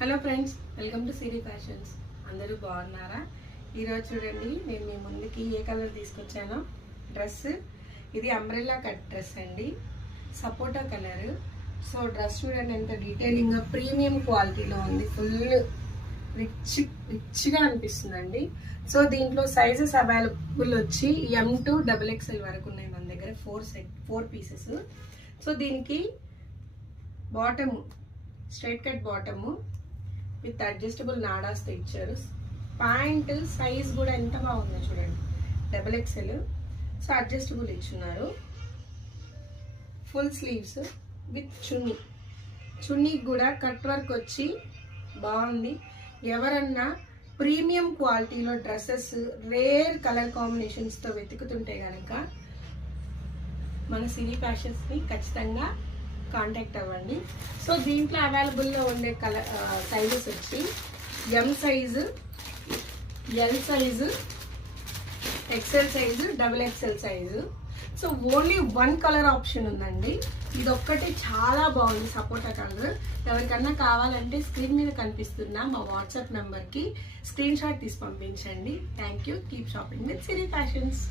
Hello friends, welcome to Siri fashions. అందరూ బాగున్నారా? ఈరోజు చూడండి, నేను మీ ముందుకి ఏ కలర్ తీసుకొచ్చానో డ్రెస్. ఇది అంబ్రెల్లా కట్ డ్రెస్ అండి, సపోటా కలర్. సో డ్రెస్ చూడండి ఎంత డీటెయిలింగ్గా ప్రీమియం క్వాలిటీలో ఉంది. ఫుల్ రిచ్గా అనిపిస్తుందండి. సో దీంట్లో సైజెస్ అవైలబుల్ వచ్చి M to XXL వరకు ఉన్నాయి మన దగ్గర. 4 పీసెస్. సో దీనికి bottom straight cut bottom with adjustable నాడాస్తో ఇచ్చారు. ప్యాంట్ సైజ్ కూడా ఎంత బాగుందో చూడండి, XXL. సో అడ్జస్టబుల్ ఇచ్చున్నారు. ఫుల్ స్లీవ్స్ విత్ చున్నీకి కూడా కట్ వర్క్ వచ్చి బాగుంది. ఎవరన్నా ప్రీమియం క్వాలిటీలో డ్రెస్సెస్ రేర్ కలర్ కాంబినేషన్స్తో వెతుకుతుంటే కనుక మన సిరి ఫ్యాషన్స్ని ఖచ్చితంగా కాంటాక్ట్ అవ్వండి. సో దీంట్లో అవైలబుల్లో ఉండే కలర్ సైజెస్ వచ్చి M size, L size, XL size, XXL size. So only 1 colour option ఉందండి. ఇది ఒక్కటి చాలా బాగుంది, సపోటా కలర్. ఎవరికన్నా కావాలంటే స్క్రీన్ మీద కనిపిస్తున్న మా వాట్సాప్ నెంబర్కి స్క్రీన్ షాట్ తీసి పంపించండి. Thank you. Keep shopping with Siri fashions.